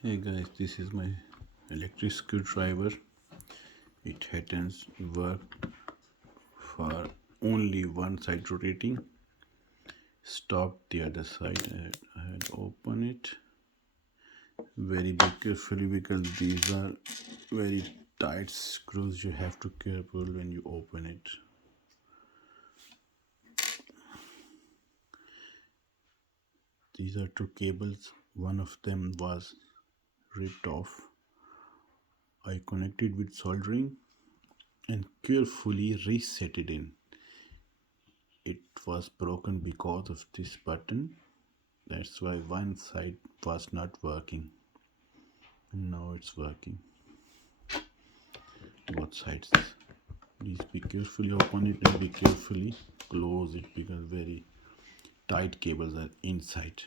Hey guys, this is my electric screwdriver. It happens work for only one side rotating. Stop the other side. I had open it. Very carefully because these are very tight screws. You have to be careful when you open it. These are two cables. One of them was ripped off. I connected with soldering and carefully reset it in. It was broken because of this button. That's why one side was not working. And now it's working. Both sides. Please be carefully open it and be carefully close it because very tight cables are inside.